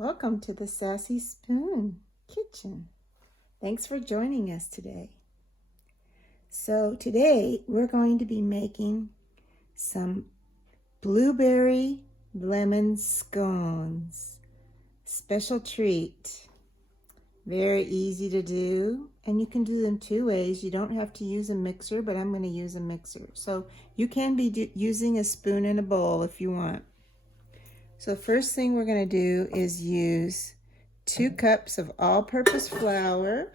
Welcome to the Sassy Spoon Kitchen. Thanks for joining us today. So today we're going to be making some blueberry lemon scones. Special treat. Very easy to do, and you can do them two ways. You don't have to use a mixer, but I'm going to use a mixer. So you can be using a spoon and a bowl if you want. So the first thing we're going to do is use 2 cups of all-purpose flour.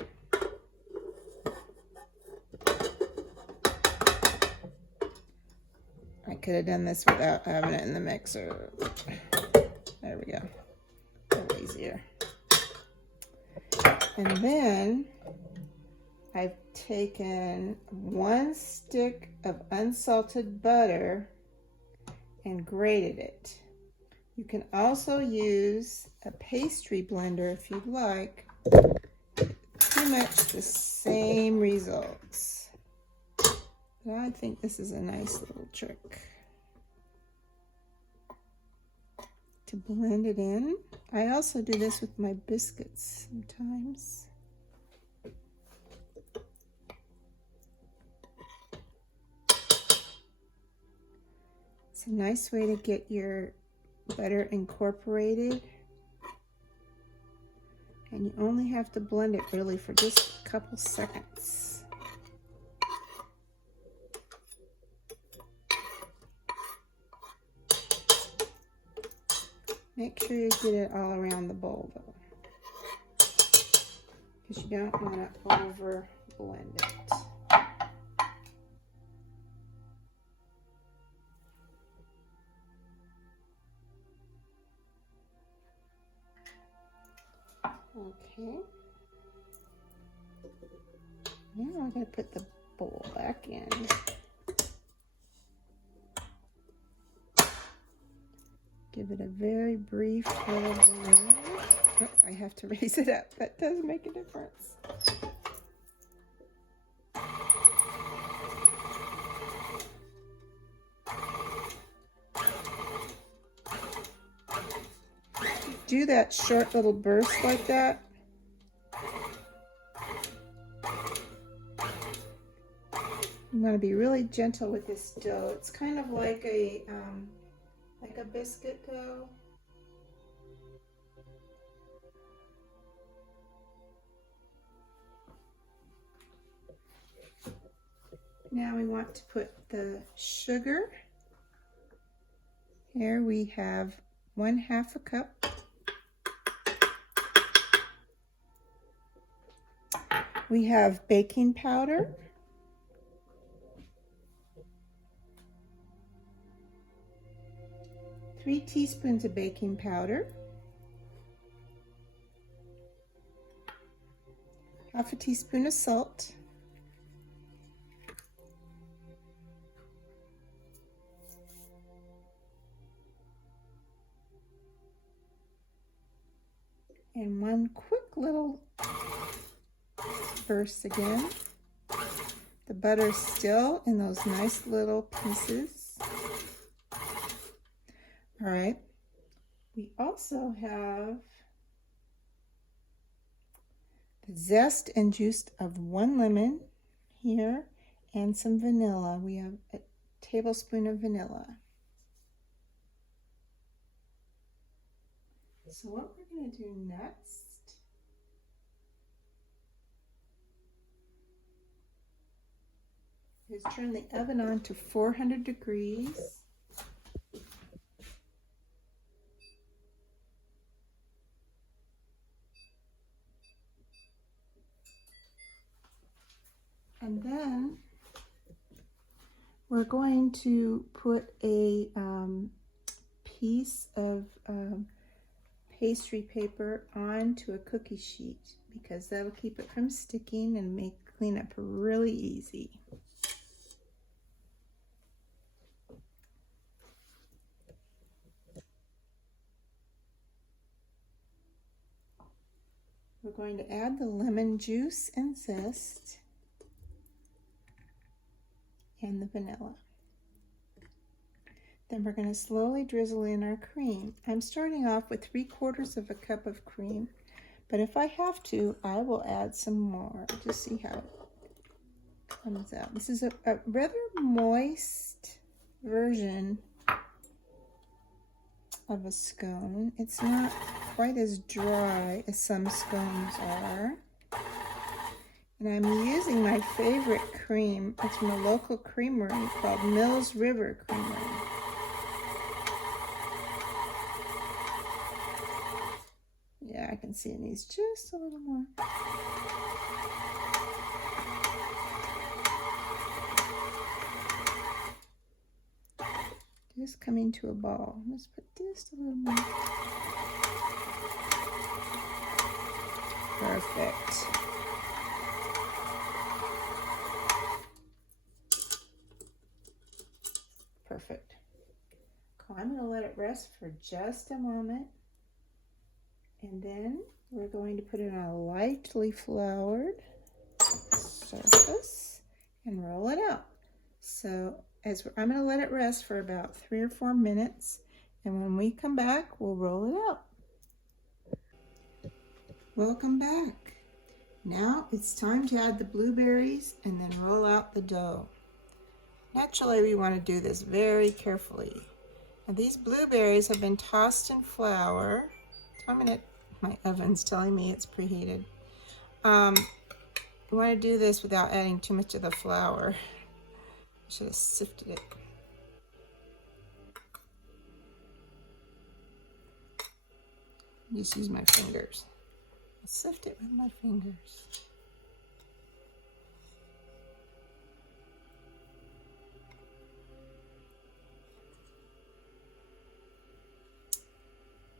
I could have done this without having it in the mixer. There we go. A little easier. And then I've taken 1 stick of unsalted butter and grated it. You can also use a pastry blender if you'd like. Pretty much the same results. But I think this is a nice little trick to blend it in. I also do this with my biscuits sometimes. It's a nice way to get your butter incorporated, and you only have to blend it really for just a couple seconds. Make sure you get it all around the bowl though, because you don't want to over blend it. Okay, now I gotta put the bowl back in. Give it a very brief little blend. Oh, I have to raise it up. That does make a difference. Do that short little burst like that. I'm going to be really gentle with this dough. It's kind of like a biscuit dough. Now we want to put the sugar. Here we have 1/2 cup. We have baking powder. Three teaspoons of baking powder. 1/2 teaspoon of salt. And 1 quick little burst again. The butter is still in those nice little pieces. All right. We also have the zest and juice of 1 lemon here and some vanilla. We have a tablespoon of vanilla. So what we're going to do next is turn the oven on to 400 degrees. And then we're going to put a piece of pastry paper onto a cookie sheet, because that'll keep it from sticking and make cleanup really easy. We're going to add the lemon juice and zest and the vanilla. Then we're going to slowly drizzle in our cream. I'm starting off with 3/4 of a cup of cream, but if I have to, I will add some more. Just see how it comes out. This is a rather moist version of a scone. It's not quite as dry as some scones are. And I'm using my favorite cream. It's from a local creamery called Mills River Creamery. Yeah, I can see it needs just a little more. Just coming to a ball. Let's put just a little more. Perfect. Perfect. Cool. I'm going to let it rest for just a moment. And then we're going to put it on a lightly floured surface and roll it out. So I'm going to let it rest for about 3 or 4 minutes. And when we come back, we'll roll it out. Welcome back. Now it's time to add the blueberries and then roll out the dough. Naturally, we want to do this very carefully. Now, these blueberries have been tossed in flour. My oven's telling me it's preheated. We want to do this without adding too much of the flour. I should have sifted it. Just use my fingers. I'll sift it with my fingers.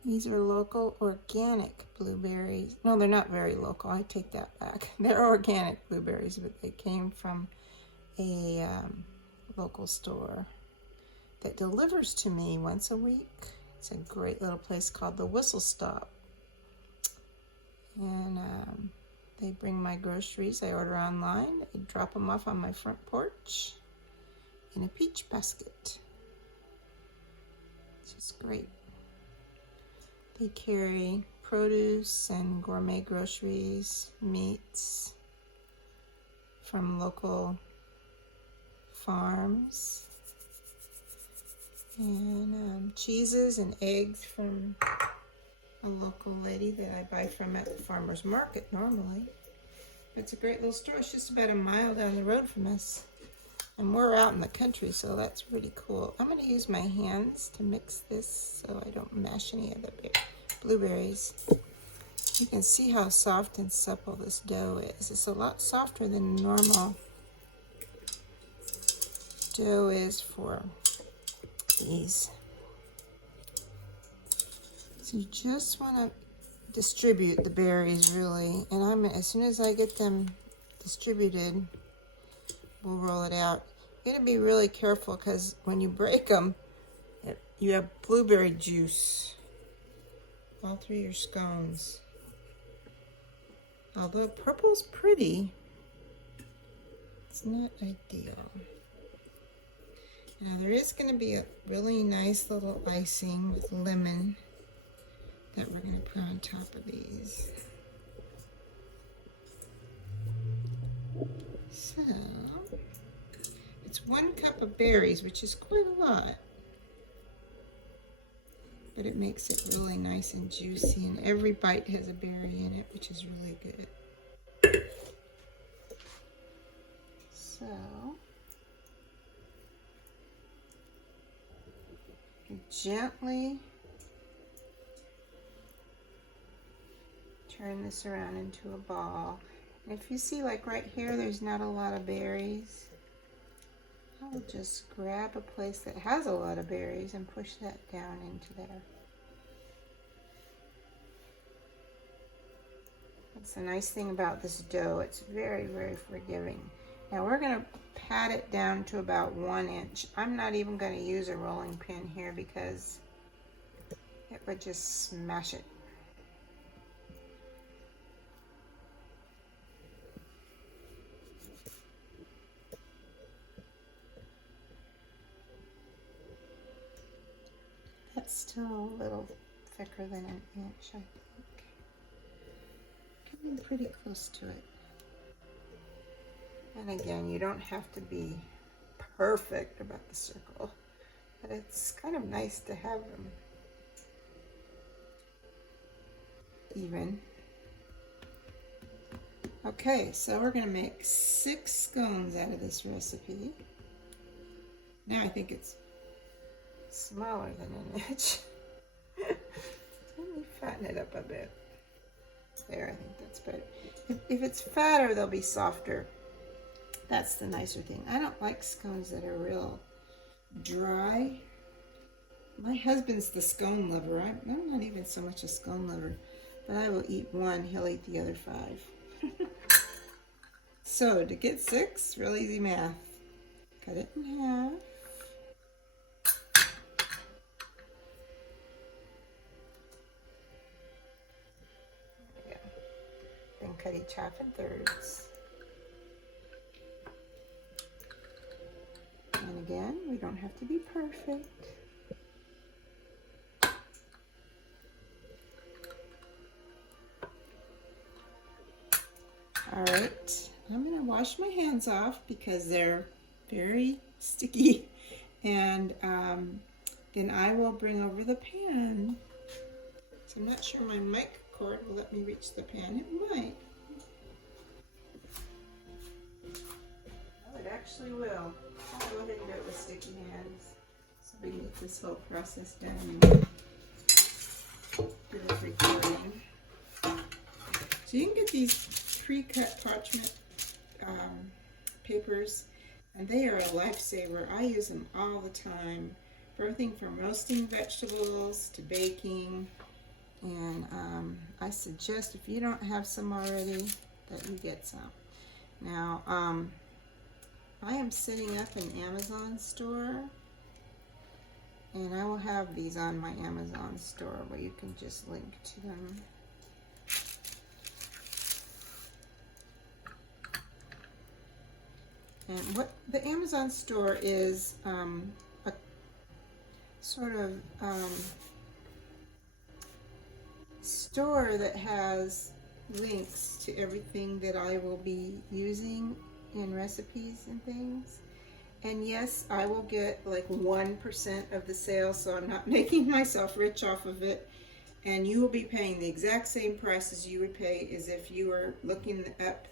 These are local organic blueberries. No, they're not very local. I take that back. They're organic blueberries, but they came from a local store that delivers to me once a week. It's a great little place called the Whistle Stop. And they bring my groceries. I order online. They drop them off on my front porch in a peach basket. It's just great. They carry produce and gourmet groceries, meats from local farms, and cheeses and eggs from a local lady that I buy from at the farmer's market normally. It's a great little store. It's just about a mile down the road from us. And we're out in the country, so that's pretty cool. I'm going to use my hands to mix this so I don't mash any of the blueberries. You can see how soft and supple this dough is. It's a lot softer than normal dough is for these. So you just want to distribute the berries really, and as soon as I get them distributed, we'll roll it out. You gotta be really careful because when you break them, you have blueberry juice all through your scones. Although purple's pretty, it's not ideal. Now there is going to be a really nice little icing with lemon that we're going to put on top of these. So, it's 1 cup of berries, which is quite a lot. But it makes it really nice and juicy, and every bite has a berry in it, which is really good. So, gently turn this around into a ball. And if you see, like right here, there's not a lot of berries, I'll just grab a place that has a lot of berries and push that down into there. That's the nice thing about this dough. It's very, very forgiving. Now we're going to pat it down to about 1 inch. I'm not even going to use a rolling pin here because it would just smash it. That's still a little thicker than an inch, I think. Getting pretty close to it. And again, you don't have to be perfect about the circle, but it's kind of nice to have them even. Okay, so we're going to make 6 scones out of this recipe. Now I think it's smaller than an inch. Let me fatten it up a bit. There, I think that's better. If it's fatter, they'll be softer. That's the nicer thing. I don't like scones that are real dry. My husband's the scone lover. I'm not even so much a scone lover, but I will eat one. He'll eat the other 5. So to get 6, real easy math. Cut it in half. There we go. Then cut each half in thirds. And again, we don't have to be perfect. All right, I'm gonna wash my hands off because they're very sticky, and then I will bring over the pan. So I'm not sure my mic cord will let me reach the pan. It might. Oh, it actually will. I'll go ahead and do it with sticky hands so we can get this whole process done and do the recording. So you can get these pre-cut parchment papers, and they are a lifesaver. I use them all the time for everything from roasting vegetables to baking, and I suggest if you don't have some already that you get some. Now I am setting up an Amazon store, and I will have these on my Amazon store where you can just link to them. And what the Amazon store is, a sort of store that has links to everything that I will be using in recipes and things. And yes, I will get like 1% of the sales, so I'm not making myself rich off of it. And you will be paying the exact same price as you would pay as if you were looking up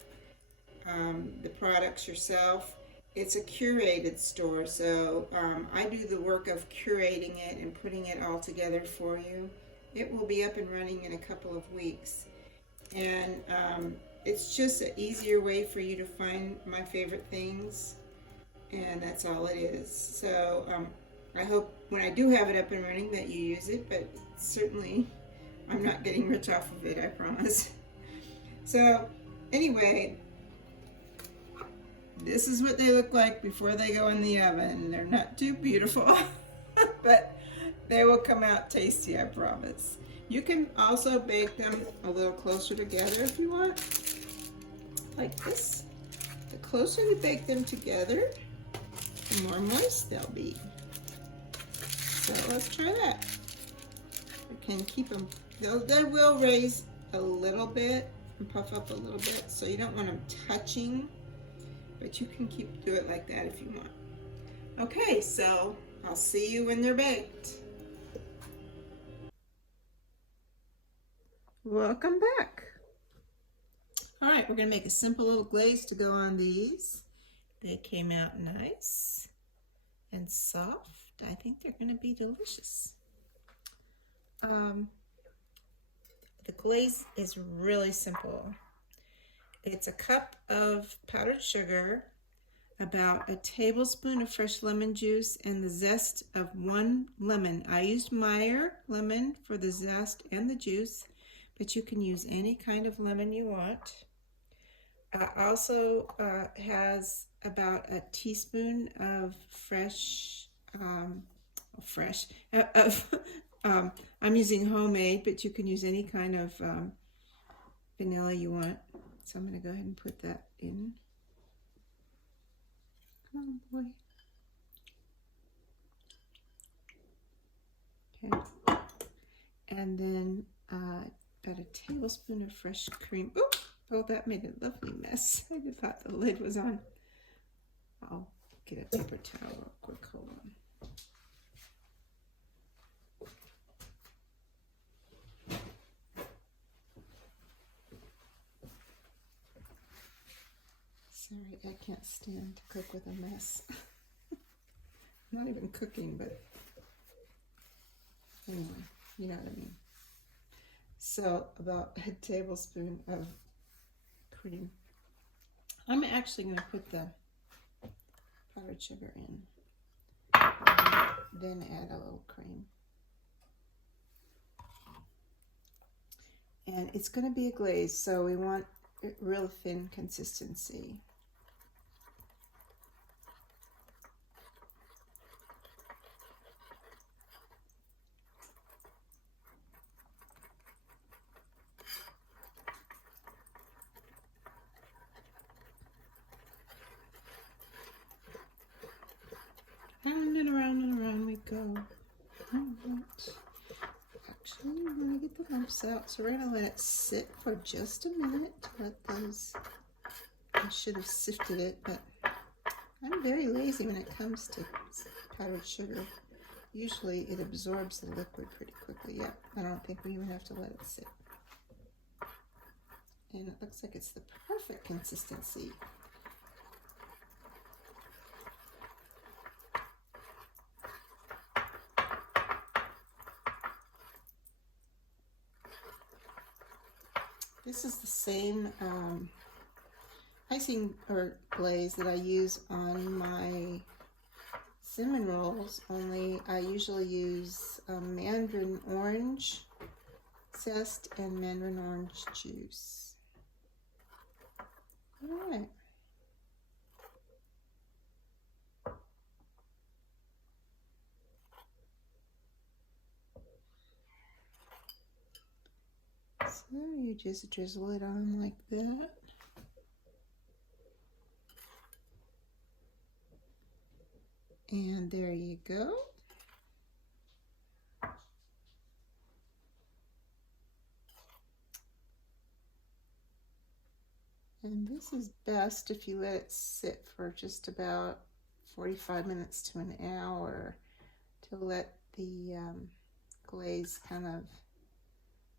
the products yourself. It's a curated store, so I do the work of curating it and putting it all together for you. It will be up and running in a couple of weeks, and it's just an easier way for you to find my favorite things, and that's all it is. So I hope when I do have it up and running that you use it, but certainly I'm not getting rich off of it, I promise. So anyway, this is what they look like before they go in the oven. They're not too beautiful, but they will come out tasty, I promise. You can also bake them a little closer together if you want, like this. The closer you bake them together, the more moist they'll be. So let's try that. You can keep them, they will raise a little bit and puff up a little bit, so you don't want them touching, but you can do it like that if you want. Okay, so I'll see you when they're baked. Welcome back. All right, we're gonna make a simple little glaze to go on these. They came out nice and soft. I think they're gonna be delicious. The glaze is really simple. It's a cup of powdered sugar, about a tablespoon of fresh lemon juice, and the zest of 1 lemon. I used Meyer lemon for the zest and the juice, but you can use any kind of lemon you want. Also has about a teaspoon of I'm using homemade, but you can use any kind of vanilla you want. So I'm going to go ahead and put that in. Come on, boy. Okay. And then about a tablespoon of fresh cream. Oh, that made a lovely mess. I thought the lid was on. I'll get a paper towel real quick. Hold on. Sorry, I can't stand to cook with a mess. Not even cooking, but anyway, you know what I mean. So about a tablespoon of cream. I'm actually going to put the powdered sugar in, then add a little cream. And it's going to be a glaze, so we want a real thin consistency. Round and around we go. Actually, we're going to get the lumps out, so we're going to let it sit for just a minute to let those. I should have sifted it, but I'm very lazy when it comes to powdered sugar. Usually it absorbs the liquid pretty quickly. Yeah, I don't think we even have to let it sit. And it looks like it's the perfect consistency. This is the same icing or glaze that I use on my cinnamon rolls, only I usually use mandarin orange zest and mandarin orange juice. All right. So you just drizzle it on like that. And there you go. And this is best if you let it sit for just about 45 minutes to an hour to let the glaze kind of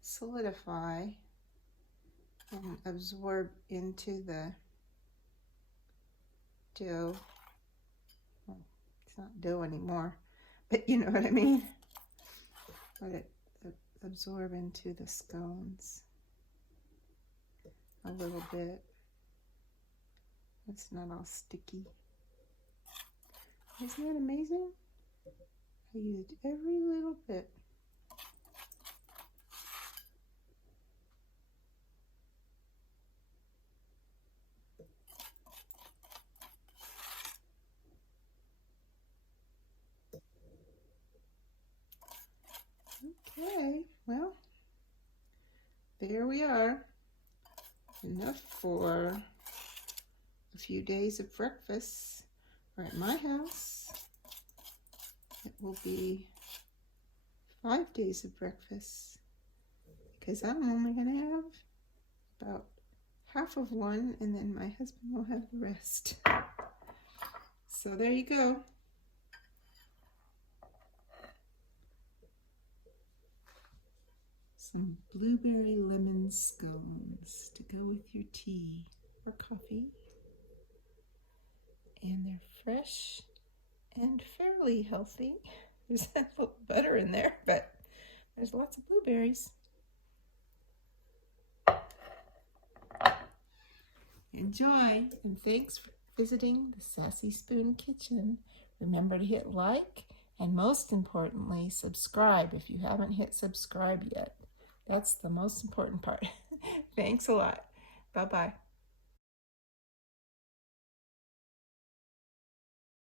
solidify and absorb into the dough. Well, it's not dough anymore, but you know what I mean. Let it absorb into the scones a little bit. It's not all sticky. Isn't that amazing? I used every little bit. Okay, well, there we are. Enough for a few days of breakfast. Or at my house, it will be 5 days of breakfast, because I'm only going to have about half of one, and then my husband will have the rest. So there you go. Some blueberry lemon scones to go with your tea or coffee. And they're fresh and fairly healthy. There's a little butter in there, but there's lots of blueberries. Enjoy, and thanks for visiting the Sassy Spoon Kitchen. Remember to hit like, and most importantly, subscribe if you haven't hit subscribe yet. That's the most important part. Thanks a lot. Bye-bye.